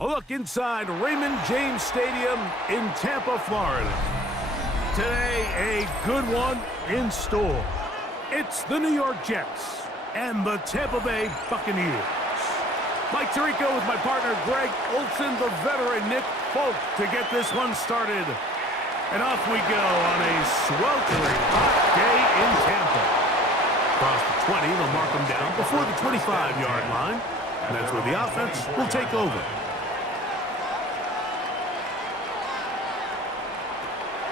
A look inside Raymond James Stadium in Tampa, Florida. Today, a good one in store. It's the New York Jets and the Tampa Bay Buccaneers. Mike Tirico with my partner Greg Olson, the veteran Nick Folk to get this one started. And off we go on a sweltering hot day in Tampa. Across the 20, they'll mark them down before the 25-yard line. And that's where the offense will take over.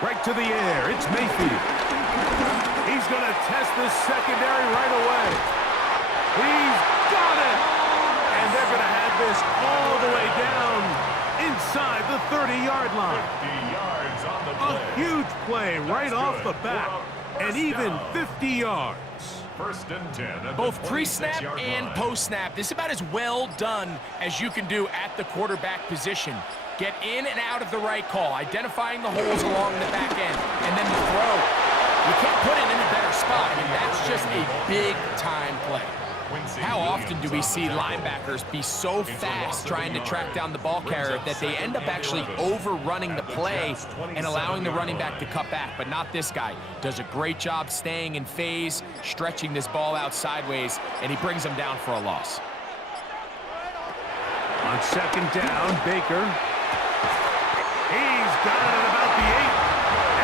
Right to the air, it's Mayfield. He's going to test this secondary right away. He's got it! And they're going to have this all the way down inside the 30-yard line. 50 yards on the play. A huge play right off the bat, and even 50 yards. First and 10. Both pre-snap and post-snap. This is about as well done as you can do at the quarterback position. Get in and out of the right call, identifying the holes along the back end, and then the throw. You can't put it in a better spot. I mean, that's just a big-time play. How often do we see linebackers be so fast trying to track down the ball carrier that they end up actually overrunning the play and allowing the running back to cut back? But not this guy. Does a great job staying in phase, stretching this ball out sideways, and he brings them down for a loss. On second down, Baker. He's got it at about the 8.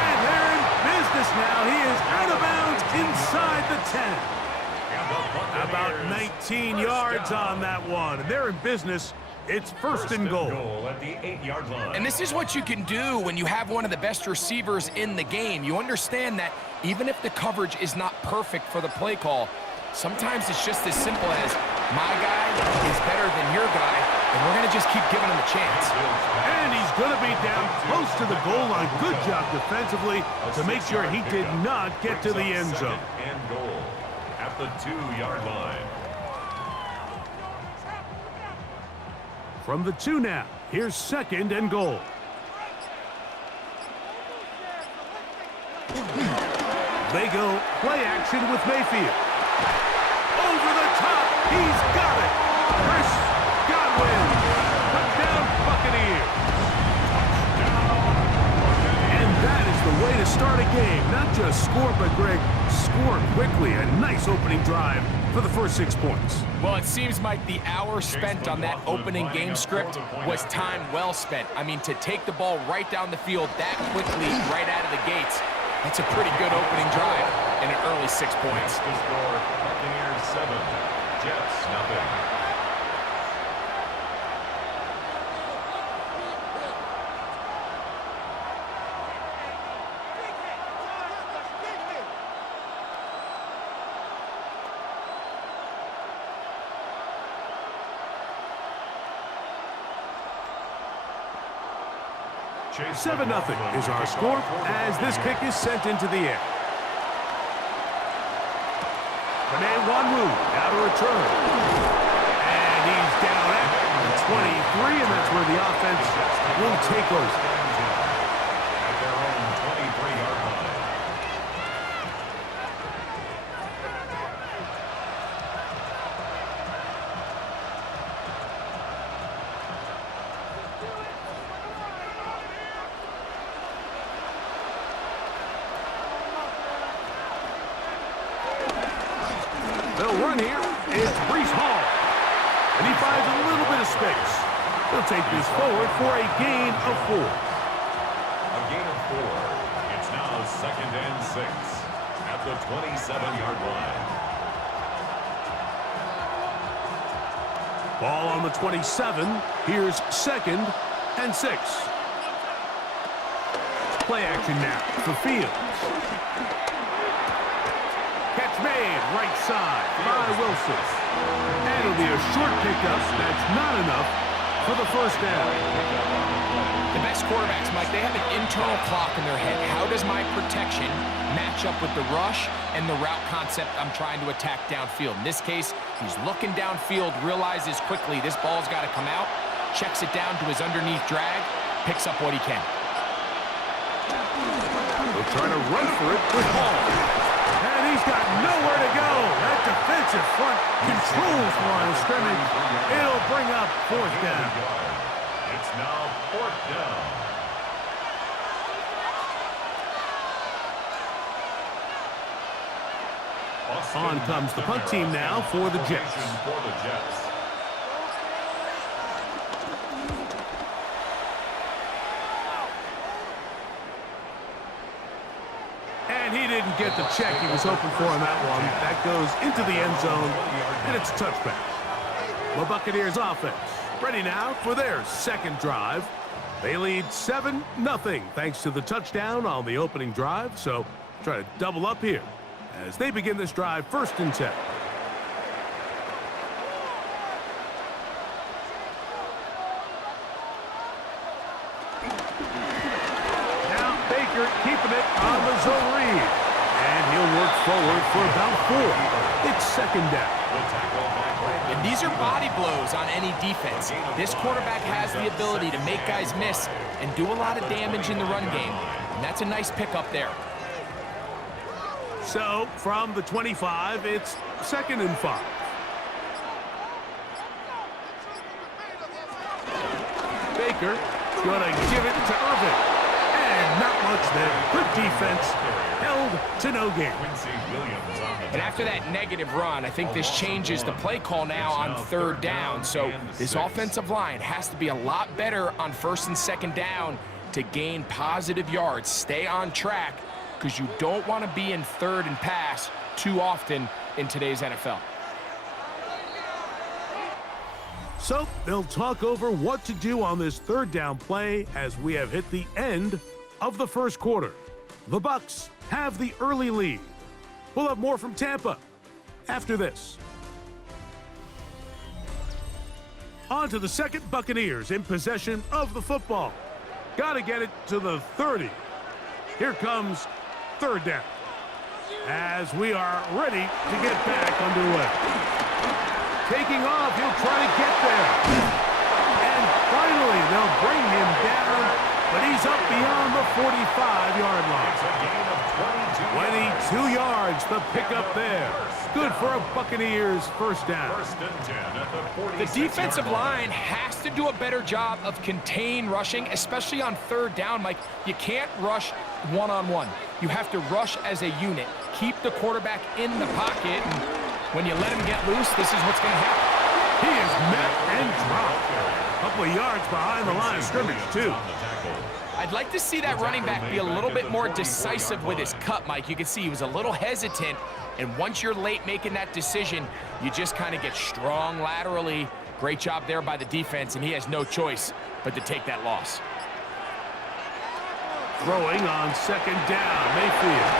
And they're in business now. He is out of bounds inside the 10. About 19 yards on that one. And they're in business. It's first and goal. At the 8-yard line. And this is what you can do when you have one of the best receivers in the game. You understand that even if the coverage is not perfect for the play call, sometimes it's just as simple as my guy is better than your guy, and we're going to just keep giving him a chance. And he's going to be down close to the goal line. Good job defensively to make sure he did not get to the end zone. And goal at the 2-yard line. From the 2 now, here's second and goal. They go play action with Mayfield. Over the top, he's got it. Chris Godwin, touchdown Buccaneers. And that is the way to start a game. Not just score, but Greg, score quickly. A nice opening drive for the first 6 points. Well, it seems like the hour spent on that opening game script was time well spent. I mean, to take the ball right down the field that quickly, right out of the gates, that's a pretty good opening drive and an early 6 points. The score, Buccaneers 7, Jets nothing. Chase 7-0 is our score as this kick is sent into the air. Command Wanwu now to return. And he's down at the 23, and that's where the offense will take over. At their own 23-yard line. They'll run here. It's Breece Hall. And he finds a little bit of space. He'll take this forward for a gain of 4. A gain of 4. It's now second and 6 at the 27-yard line. Ball on the 27. Here's second and 6. Play action now for Fields. Catch made, right side by Wilson. And it'll be a short pickup. That's not enough for the first down. The best quarterbacks, Mike, they have an internal clock in their head. How does my protection match up with the rush and the route concept I'm trying to attack downfield? In this case, he's looking downfield, realizes quickly this ball's got to come out, checks it down to his underneath drag, picks up what he can. They'll try to run for it with Hall. And he's got nowhere to go. That defensive front controls line of scrimmage. It'll bring up fourth down. On comes the punt team now for the Jets. And he didn't get the check he was hoping for on that one. That goes into the end zone, and it's a touchback. The Buccaneers offense ready now for their second drive. They lead 7-0 thanks to the touchdown on the opening drive, so try to double up here as they begin this drive 1st and 10. Now Baker keeping it on the zone read, and he'll work forward for about 4. It's 2nd down. And these are body blows on any defense. This quarterback has the ability to make guys miss and do a lot of damage in the run game. And that's a nice pickup there. So, from the 25, it's 2nd and 5. Baker gonna give it to Irvin. And not much there. Good defense. Held to no gain. And after that negative run, I think this changes the play call now on 3rd down. So this offensive line has to be a lot better on 1st and 2nd down to gain positive yards. Stay on track because you don't want to be in 3rd and pass too often in today's NFL. So they'll talk over what to do on this 3rd down play as we have hit the end of the 1st quarter. The Bucs have the early lead. We'll have more from Tampa after this. On to the 2nd, Buccaneers in possession of the football. Got to get it to the 30. Here comes 3rd down as we are ready to get back underway. Taking off, he'll try to get there. And finally, they'll bring him down, but he's up beyond the 45-yard line. 22 yards, the pickup there. Good for a Buccaneers 1st down. The defensive line has to do a better job of contain rushing, especially on 3rd down, Mike. You can't rush one-on-one. You have to rush as a unit. Keep the quarterback in the pocket, and when you let him get loose, this is what's going to happen. He is met and dropped. A couple of yards behind the line of scrimmage, too. I'd like to see that running back be a little bit more decisive with his cut, Mike. You can see he was a little hesitant, and once you're late making that decision, you just kind of get strong laterally. Great job there by the defense, and he has no choice but to take that loss. Throwing on 2nd down, Mayfield.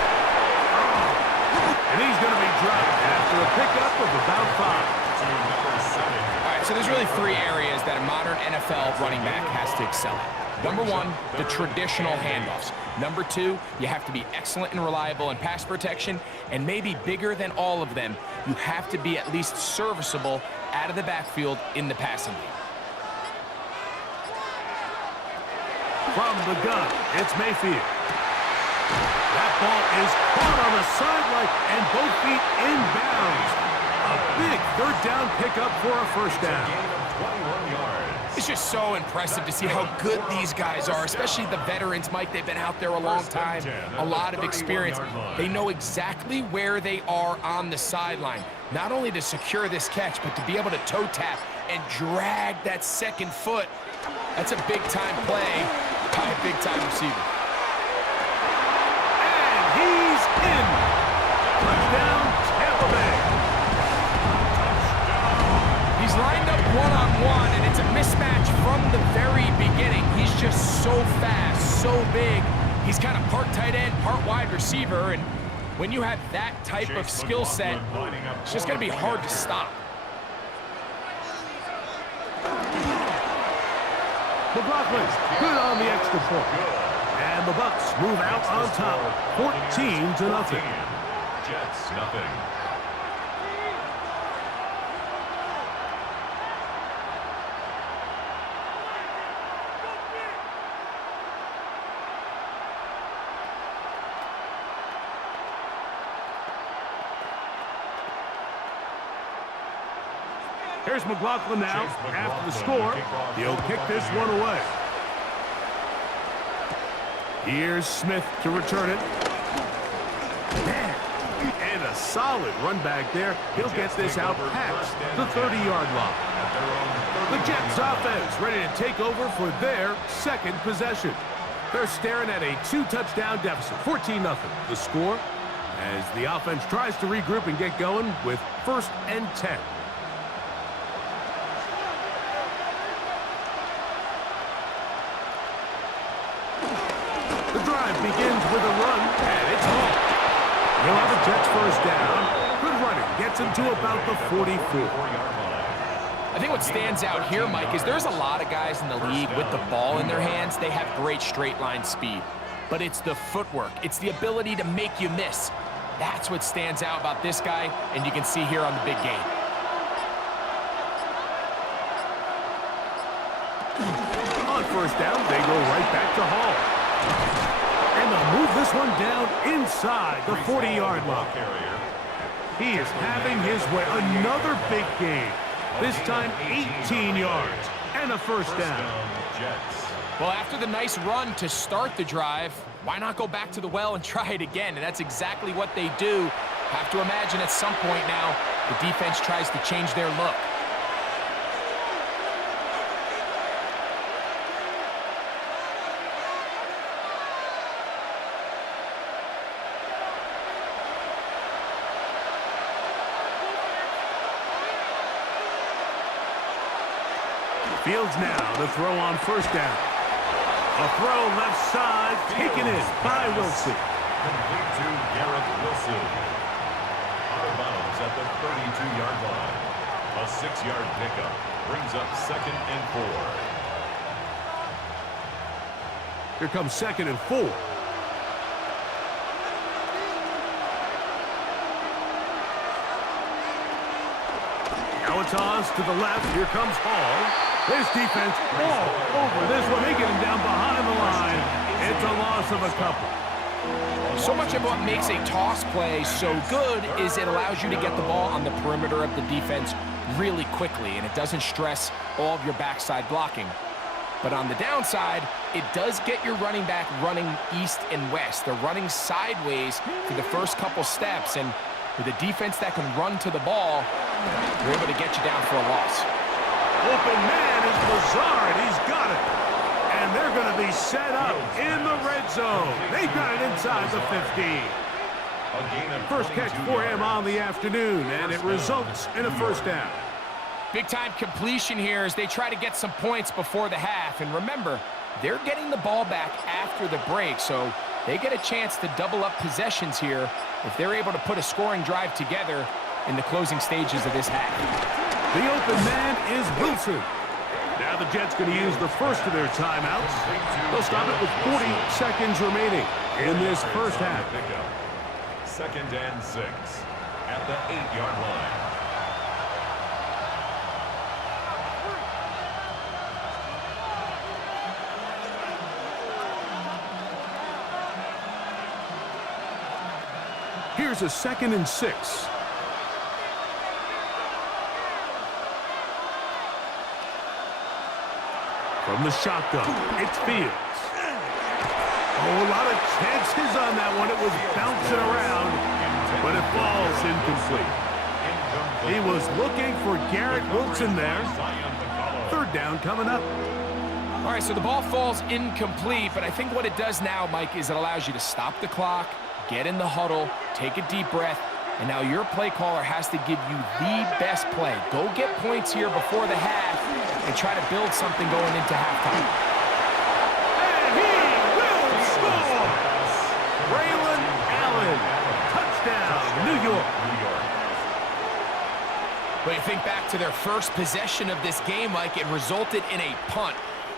And he's going to be dropped after a pickup of about 5. All right, so there's really 3 areas that a modern NFL running back has to excel at. Number 1, the traditional handoffs. Number 2, you have to be excellent and reliable in pass protection, and maybe bigger than all of them, you have to be at least serviceable out of the backfield in the passing game. From the gun, it's Mayfield. That ball is caught on the sideline, and both feet inbounds. A big 3rd down pickup for a 1st down. It's just so impressive to see how good these guys are, especially the veterans, Mike. They've been out there a long time, a lot of experience. They know exactly where they are on the sideline, not only to secure this catch, but to be able to toe tap and drag that 2nd foot. That's a big-time play by a big-time receiver. And he's in. Touchdown, Tampa Bay. He's lined up one-on-one, and it's a mismatch from the very beginning. He's just so fast, so big. He's kind of part tight end, part wide receiver, and when you have that type of skill set, it's just going to be hard to stop. McLaughlin, good on the extra point. And the Bucs move out on top, 14-0. Jets, nothing. Here's McLaughlin now. After the score, he'll kick this one away. Here's Smith to return it. And And a solid run back there. He'll get this out past the 30-yard line. The Jets offense ready to take over for their second possession. They're staring at a 2-touchdown deficit, 14-0. The score as the offense tries to regroup and get going with 1st and 10. The drive begins with a run, and it's home. He'll have a Jets first down. Good running. Gets him to about the 44. I think what stands out here, Mike, is there's a lot of guys in the league with the ball in their hands. They have great straight line speed. But it's the footwork. It's the ability to make you miss. That's what stands out about this guy, and you can see here on the big game. On first down, they go right back to Hall. And they'll move this one down inside the 40-yard line. He is having his way. Another big game. This time 18 yards and a first down. Well, after the nice run to start the drive, why not go back to the well and try it again? And that's exactly what they do. Have to imagine at some point now, the defense tries to change their look. Fields now to throw on first down. A throw left side, taken in by Wilson. Complete to Garrett Wilson. Out of bounds at the 32-yard line. A 6-yard pickup brings up 2nd and 4. Here comes 2nd and 4. Now a toss to the left. Here comes Hall. This defense all over this one. They get him down behind the line. It's a loss of a couple. So much of what makes a toss play so good is it allows you to get the ball on the perimeter of the defense really quickly, and it doesn't stress all of your backside blocking. But on the downside, it does get your running back running east and west. They're running sideways for the first couple steps, and with a defense that can run to the ball, they're able to get you down for a loss. Open man is Lazard. He's got it. And they're going to be set up in the red zone. They've got it inside the 15. First catch for him on the afternoon, and it results in a first down. Big-time completion here as they try to get some points before the half. And remember, they're getting the ball back after the break, so they get a chance to double up possessions here if they're able to put a scoring drive together in the closing stages of this half. The open man is Wilson. Now the Jets going to use the first of their timeouts. They'll stop it with 40 seconds remaining in this first half. 2nd and 6 at the 8-yard line. Here's a 2nd and 6. From the shotgun, it's Fields. Oh, a lot of chances on that one. It was bouncing around, but it falls incomplete. He was looking for Garrett Wilson there. 3rd down coming up. All right, so the ball falls incomplete, but I think what it does now, Mike, is it allows you to stop the clock, get in the huddle, take a deep breath, and now your play caller has to give you the best play. Go get points here before the half and try to build something going into halftime. And he will score! Braylon Allen, touchdown, New York. But you think back to their first possession of this game, Mike, it resulted in a punt.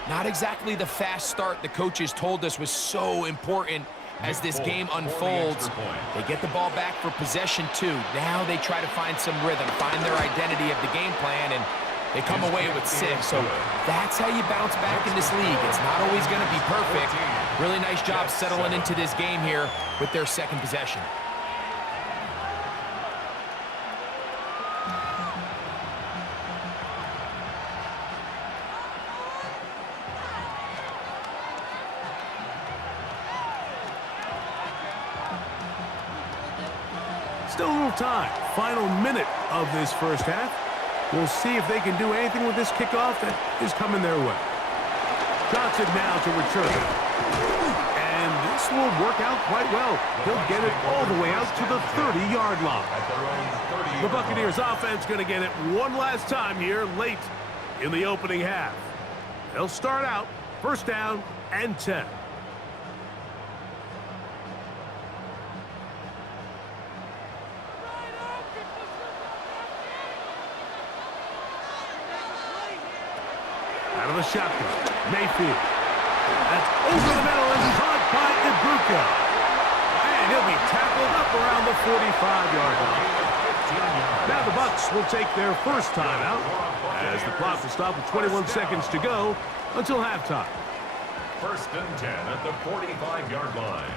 Not exactly the fast start the coaches told us was so important as this game unfolds. They get the ball back for possession 2. Now they try to find some rhythm, find their identity of the game plan, and they come away with 6. So that's how you bounce back in this league. It's not always going to be perfect. Really nice job settling into this game here with their second possession. Still a little time. Final minute of this first half. We'll see if they can do anything with this kickoff that is coming their way. Johnson now to return. And this will work out quite well. He'll get it all the way out to the 30-yard line. The Buccaneers offense going to get it one last time here late in the opening half. They'll start out first down and 10. Out of the shotgun, Mayfield. That's over the middle and caught by Ibuka. And he'll be tackled up around the 45-yard line. Now the Bucs will take their first timeout as the clock will stop with 21 seconds to go until halftime. First and 10 at the 45-yard line.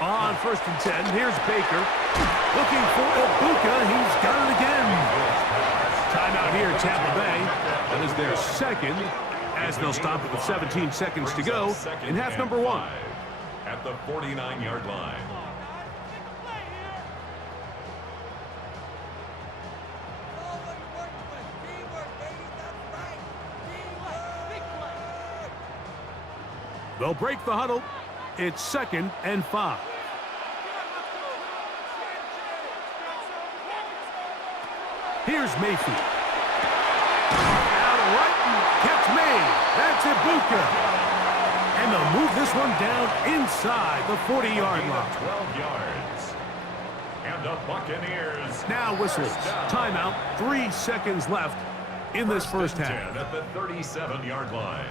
On first and 10, here's Baker. Looking for Ibuka. He's got it again. Timeout here, Tampa Bay. That is their second, as they'll stop it with 17 seconds to go in half number one. At the 49-yard line. They'll break the huddle. It's second and 5. Here's Mayfield. Out right and catch made. That's Ibuka. And they'll move this one down inside the 40-yard line. 12 yards. And the Buccaneers. Now whistles. Timeout. 3 seconds left in this first half. At the 37-yard line.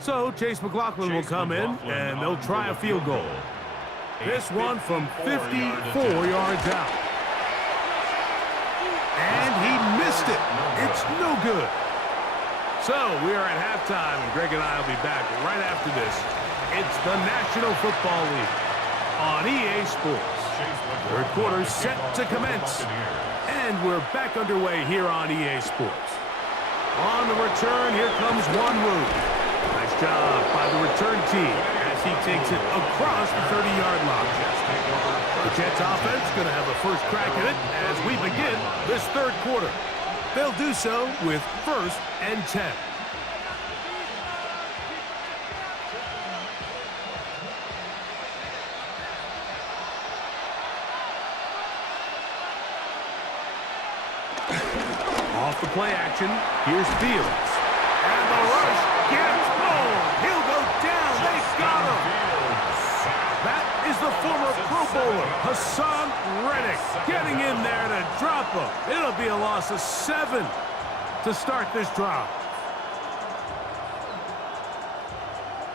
So Chase McLaughlin will come in, and they'll try a field goal. This one from 54 yards out. And he missed it. It's no good. So we are at halftime, and Greg and I will be back right after this. It's the National Football League on EA Sports. Third quarter set to commence. And we're back underway here on EA Sports. On the return, here comes Wanwu. Nice job by the return team as he takes it across the 30-yard line. The Jets offense going to have a first crack at it as we begin this third quarter. They'll do so with first and 10. Off the play action, here's Fields. And the rush gets home. He'll go down. They've got him. That is the former Pro Bowler, Hassan Reddick, getting in there to drop him. It'll be a loss of 7 to start this drive.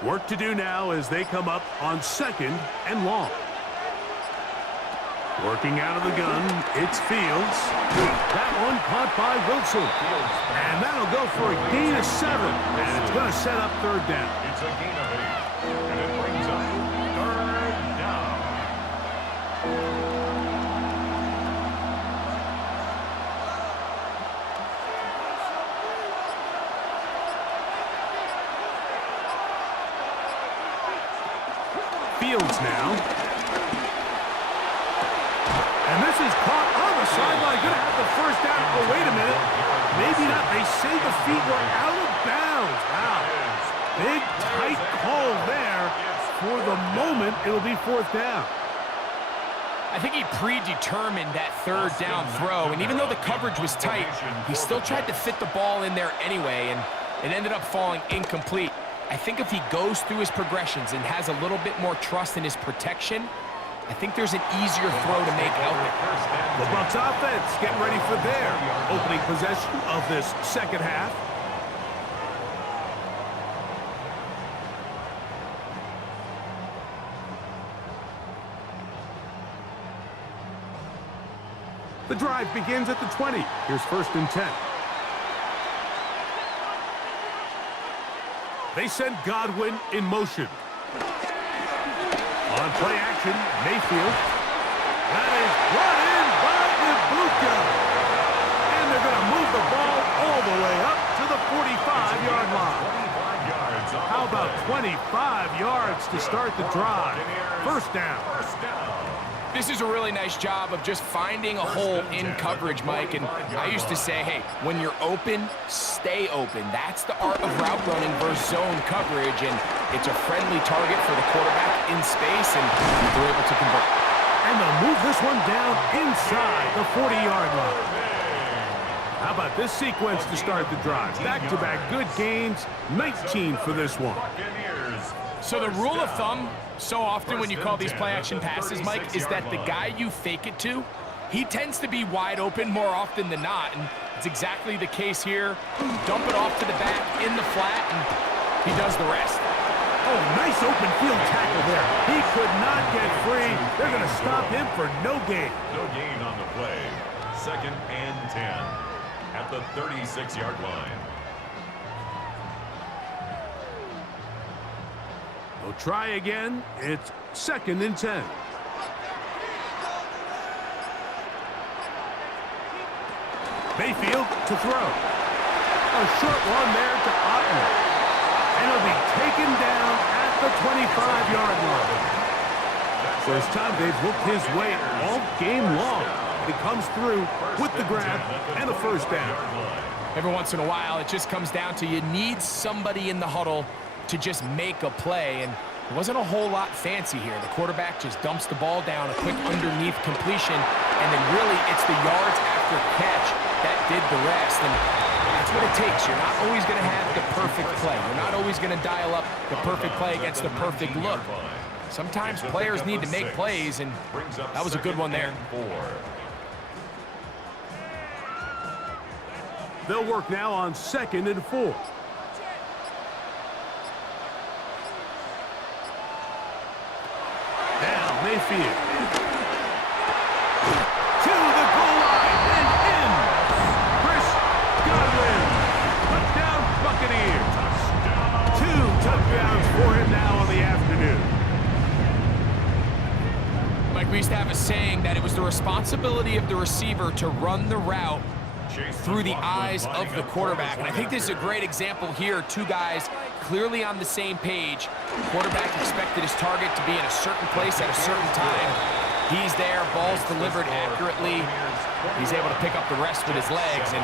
Work to do now as they come up on second and long. Working out of the gun, it's Fields. That one caught by Wilson. And that'll go for a gain of 7. And it's going to set up third down. It's a gain of 8. And it brings up third down. Fields now. And this is caught on the sideline. Going to have the first down. Oh, wait a minute. Maybe not. They say the feet were out of bounds. Wow. Big, tight call there. For the moment, it'll be fourth down. I think he predetermined that third down throw, and even though the coverage was tight, he still tried to fit the ball in there anyway, and it ended up falling incomplete. I think if he goes through his progressions and has a little bit more trust in his protection, I think there's an easier throw to make out there. The Bucs offense getting ready for their opening possession of this second half. The drive begins at the 20. Here's 1st and 10. They send Godwin in motion. On play action, Mayfield. That is brought in by Ibuka. And they're going to move the ball all the way up to the 45-yard line. How about 25 yards to start the drive? 1st down. This is a really nice job of just finding a hole in coverage, Mike. And I used to say, hey, when you're open, stay open. That's the art of route running versus zone coverage. And it's a friendly target for the quarterback in space, and they're able to convert. And they'll move this one down inside the 40-yard line. How about this sequence to start the drive? Back-to-back good gains, 19 for this one. So the rule of thumb, so often when you call these play-action passes, Mike, is that the guy you fake it to, he tends to be wide open more often than not, and it's exactly the case here. Dump it off to the back in the flat, and he does the rest. Oh, nice open field tackle there. He could not get free. They're going to stop him for no gain. No gain on the play. 2nd and 10 at the 36-yard line. They'll try again. It's 2nd and 10. Mayfield to throw. A short one there to Otten. And he'll be taken down at the 25-yard line. First time they've looked his way all game long. He comes through with the grab and a 1st down. Every once in a while, it just comes down to you need somebody in the huddle to just make a play, and it wasn't a whole lot fancy here. The quarterback just dumps the ball down, a quick underneath completion, and then really it's the yards after catch that did the rest, and that's what it takes. You're not always going to have the perfect play. You're not always going to dial up the perfect play against the perfect look. Sometimes players need to make plays, and that was a good one there. They'll work now on 2nd and 4. Now Mayfield. To the goal line and in. Chris Godwin. Touchdown Buccaneers. 2 touchdowns for him now on the afternoon. Mike, we used to have a saying that it was the responsibility of the receiver to run the route through the eyes of the quarterback. And I think this is a great example here. 2 guys clearly on the same page. Quarterback expected his target to be in a certain place at a certain time. He's there, ball's delivered accurately. He's able to pick up the rest with his legs, and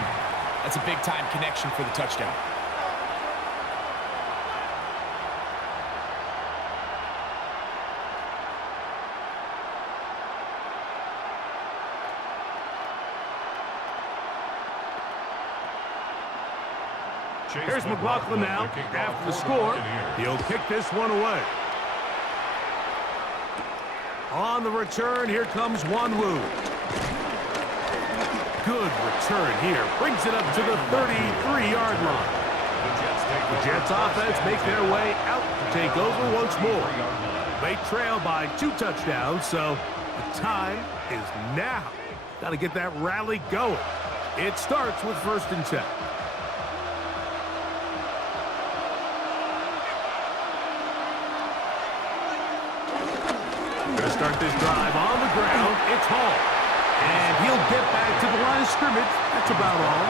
that's a big-time connection for the touchdown. Here's McLaughlin now. After the score, he'll kick this one away. On the return, here comes Wanwu. Good return here. Brings it up to the 33-yard line. The Jets offense make their way out to take over once more. They trail by 2 touchdowns, so the time is now. Got to get that rally going. It starts with 1st and 10. Going to start this drive on the ground. It's Hall. And he'll get back to the line of scrimmage. That's about all.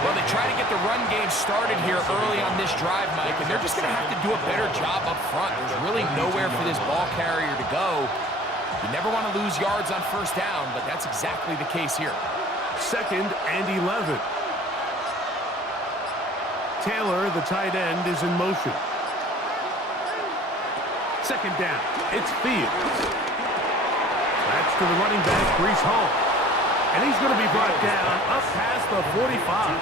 Well, they try to get the run game started here early on this drive, Mike, and they're just going to have to do a better job up front. There's really nowhere for this ball carrier to go. You never want to lose yards on 1st down, but that's exactly the case here. 2nd and 11. Taylor, the tight end, is in motion. 2nd down. It's Fields. That's to the running back, Breece Hall. And he's going to be brought down up past the 45.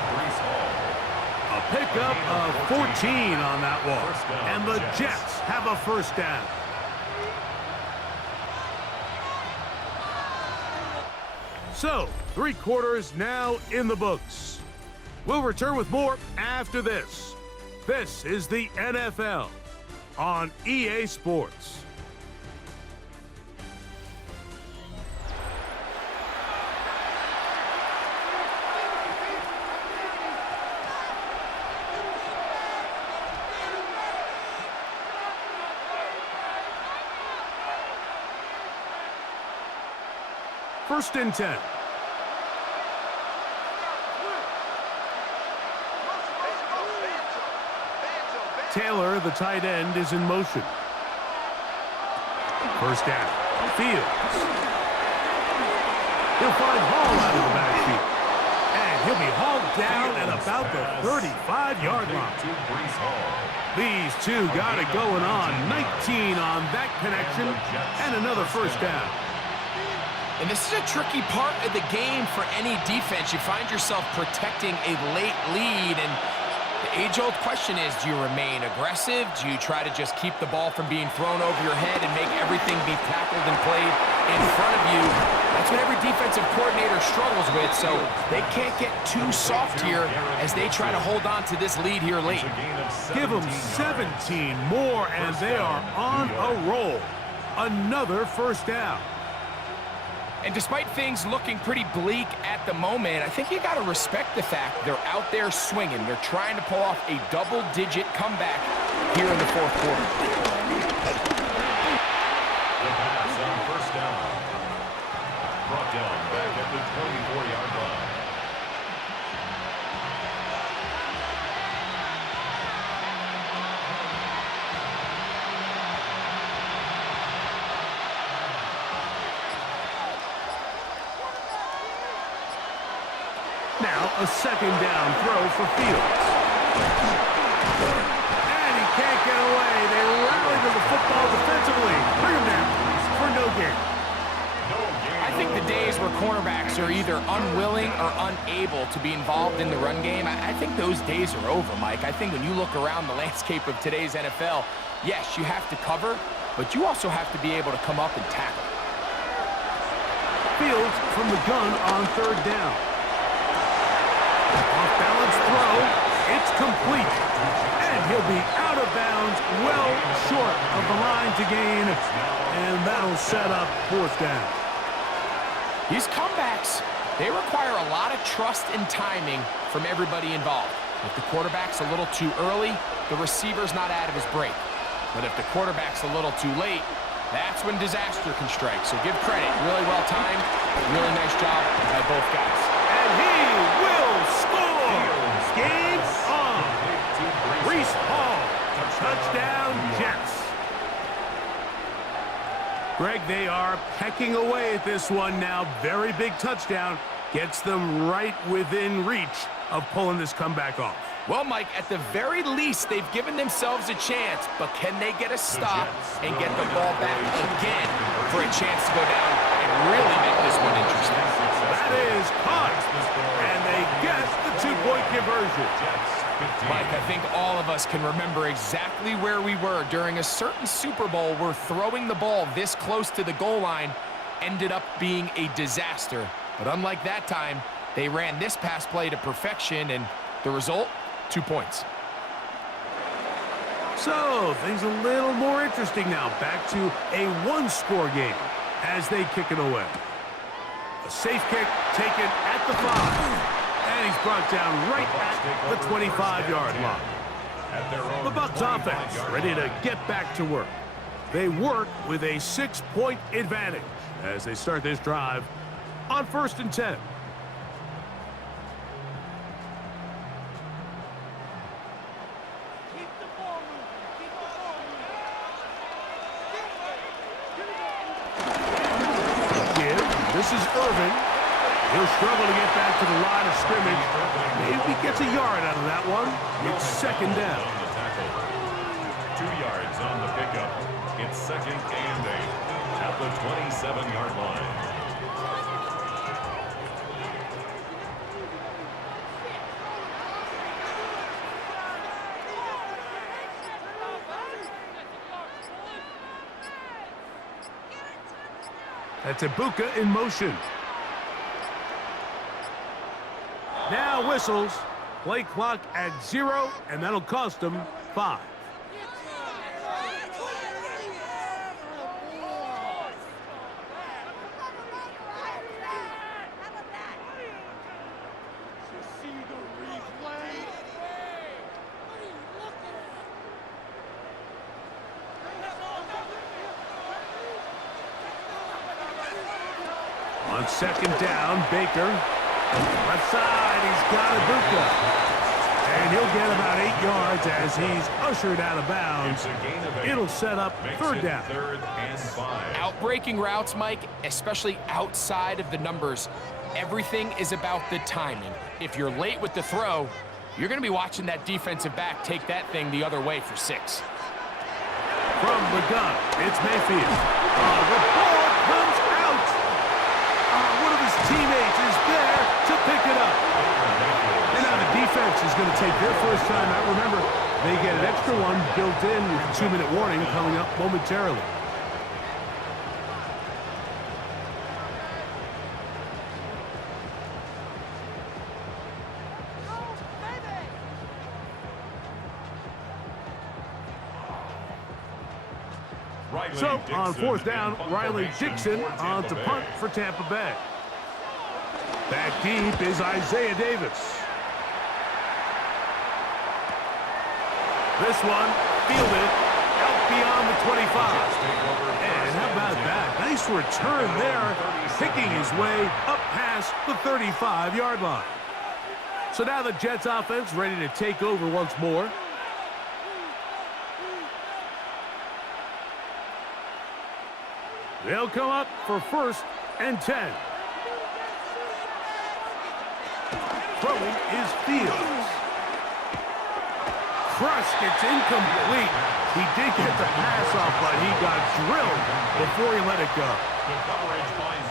A pickup of 14 on that one. And the Jets have a 1st down. So, 3 quarters now in the books. We'll return with more after this. This is the NFL on EA Sports. First and 10. Taylor, the tight end, is in motion. First down. Fields. He'll find Hall out of the backfield. And he'll be hauled down at about the 35-yard line. These two got it going on. 19 on that connection, and another first down. And this is a tricky part of the game for any defense. You find yourself protecting a late lead, and the age-old question is, do you remain aggressive? Do you try to just keep the ball from being thrown over your head and make everything be tackled and played in front of you? That's what every defensive coordinator struggles with, so they can't get too soft here as they try to hold on to this lead here late. Give them 17 more, and they are on a roll. Another first down. And despite things looking pretty bleak at the moment, I think you got to respect the fact they're out there swinging. They're trying to pull off a double-digit comeback here in the fourth quarter. The pass on first down. Brought down back at the 24-yard line. Now a second down throw for Fields. And he can't get away. They rally to the football defensively. Bring him down for no gain. I think the days where cornerbacks are either unwilling or unable to be involved in the run game, I think those days are over, Mike. I think when you look around the landscape of today's NFL, yes, you have to cover, but you also have to be able to come up and tackle. Fields from the gun on third down. Off-balance throw. It's complete. And he'll be out of bounds, well short of the line to gain. And that'll set up fourth down. These comebacks, they require a lot of trust and timing from everybody involved. If the quarterback's a little too early, the receiver's not out of his break. But if the quarterback's a little too late, that's when disaster can strike. So give credit. Really well timed. Really nice job by both guys. And he will score! Game on! Breece Hall. Touchdown, Jets. Greg, they are pecking away at this one now. Very big touchdown. Gets them right within reach of pulling this comeback off. Well, Mike, at the very least, they've given themselves a chance, but can they get a stop and get the ball back again for a chance to go down and really make this one interesting? That is caught, and they get the two-point conversion. Mike, I think all of us can remember exactly where we were during a certain Super Bowl where throwing the ball this close to the goal line ended up being a disaster. But unlike that time, they ran this pass play to perfection, and the result, 2 points. So, things a little more interesting now. Back to a one-score game as they kick it away. A safe kick taken at the 5. And he's brought down right at the 25-yard line. The Bucs offense ready to get back to work. They work with a 6-point advantage as they start this drive on 1st and 10. This is Irvin. He'll struggle to get back to the line of scrimmage. Maybe gets a yard out of that one. It's second down. 2 yards on the pickup. It's 2nd and 8 at the 27-yard line. That's Ibuka in motion. Now whistles. Play clock at 0, and that'll cost them 5. On second down, Baker. Left side, he's got Ibuka. And he'll get about 8 yards as he's ushered out of bounds. It'll set up third down. Third and 5. Outbreaking routes, Mike, especially outside of the numbers, everything is about the timing. If you're late with the throw, you're going to be watching that defensive back take that thing the other way for 6. From the gun, it's Mayfield. The ball comes out. One of his teammates is there to pick it up. And now the defense is going to take their first time out. Remember, they get an extra one built in with a 2-minute warning coming up momentarily. So, on fourth down, Riley Dixon on to punt for Tampa Bay. Back deep is Isaiah Davis. This one, fielded out beyond the 25. And how about that? Nice return there, picking his way up past the 35-yard line. So now the Jets offense ready to take over once more. They'll come up for first and 10. Throwing is Fields. Crushed, it's incomplete. He did get the pass off, but he got drilled before he let it go.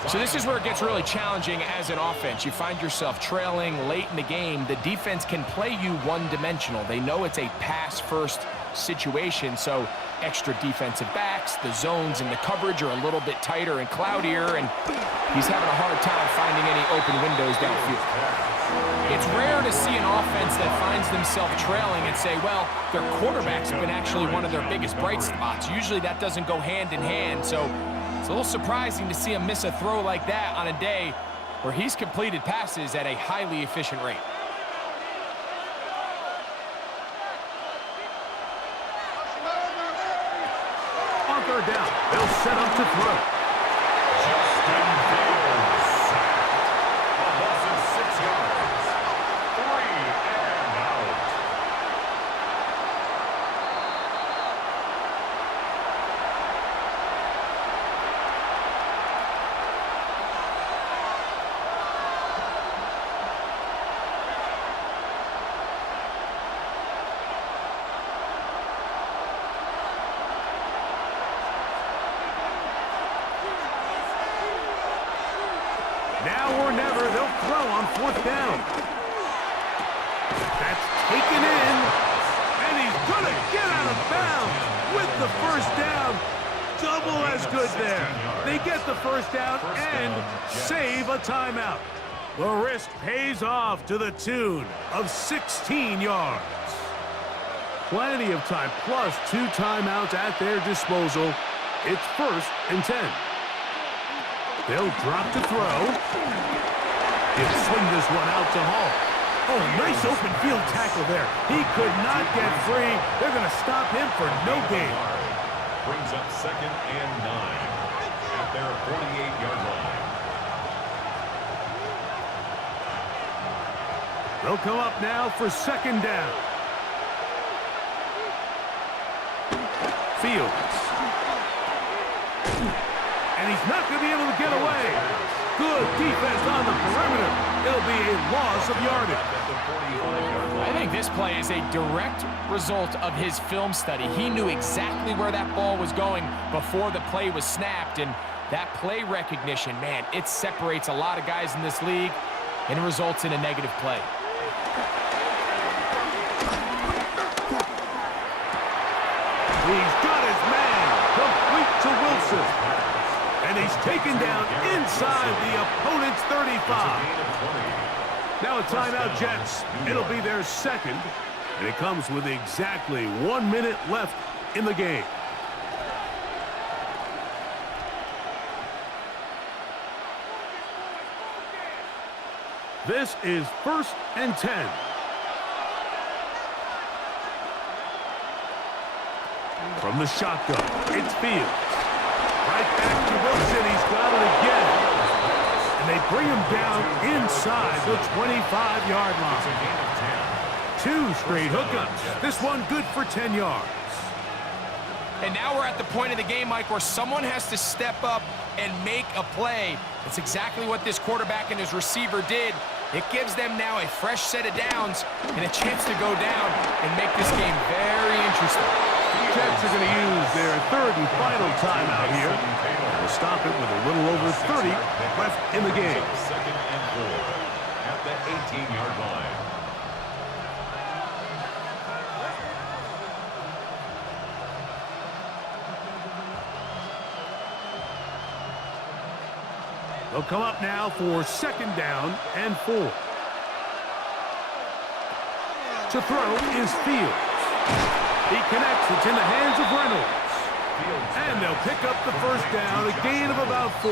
So this is where it gets really challenging as an offense. You find yourself trailing late in the game. The defense can play you one-dimensional. They know it's a pass-first situation, so extra defensive backs, the zones and the coverage are a little bit tighter and cloudier, and he's having a hard time finding any open windows downfield. It's rare to see an offense that finds themselves trailing and say, well, their quarterback's been actually one of their biggest bright spots. Usually that doesn't go hand in hand, so it's a little surprising to see him miss a throw like that on a day where he's completed passes at a highly efficient rate. On third down, they'll set up to throw. Justin Fields sacked. A loss of 6 yards. 3 and out. Now or never, they'll throw on fourth down. That's taken in, and he's going to get out of bounds with the first down. Double as good there. They get the first down and save a timeout. The risk pays off to the tune of 16 yards. Plenty of time, plus 2 timeouts at their disposal. It's first and 10. They'll drop to throw. He'll swing this one out to Hall. Oh, nice open field tackle there. He could not get free. They're going to stop him for no gain. Brings up second and 9 at their 48-yard line. They'll come up now for second down. Fields. And he's not going to be able to get away. Good defense on the perimeter. It'll be a loss of yardage. I think this play is a direct result of his film study. He knew exactly where that ball was going before the play was snapped, and that play recognition, man, it separates a lot of guys in this league and results in a negative play. He's got his man complete to Wilson. And he's taken down inside the opponent's 35. Now a timeout, Jets. It'll be their second, and it comes with exactly 1 minute left in the game. This is first and 10. From the shotgun, it's Fields. Right back to Wilson. He's got it again. And And they bring him down inside the 25-yard line. 2 straight hookups. This one good for 10 yards. And now we're at the point of the game, Mike, where someone has to step up and make a play. That's exactly what this quarterback and his receiver did. It gives them now a fresh set of downs and a chance to go down and make this game very interesting. The Jets are going to use their 3rd and final timeout here. And will stop it with a little over 30 left in the game. 2nd and 4 at the 18-yard line. They'll come up now for 2nd down and 4. To throw is Fields. He connects. It's in the hands of Reynolds. And they'll pick up the 1st down, a gain of about 4.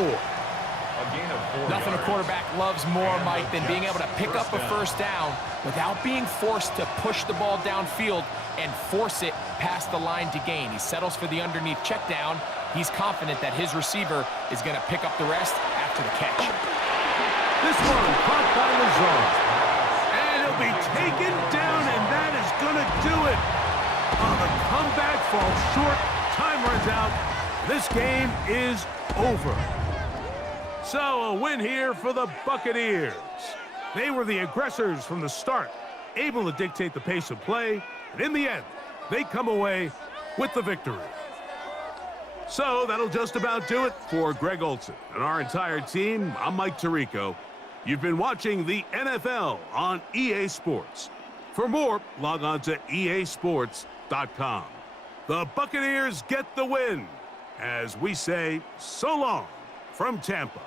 Nothing a quarterback loves more, Mike, than being able to pick up a 1st down without being forced to push the ball downfield and force it past the line to gain. He settles for the underneath check down. He's confident that his receiver is going to pick up the rest after the catch. This one caught by Lazard. And he'll be taken down, and that is going to do it. The comeback falls short. Time runs out. This game is over. So a win here for the Buccaneers. They were the aggressors from the start, able to dictate the pace of play, and in the end, they come away with the victory. So that'll just about do it for Greg Olson and our entire team. I'm Mike Tirico. You've been watching the NFL on EA Sports. For more, log on to easports.com. The Buccaneers get the win as we say so long from Tampa.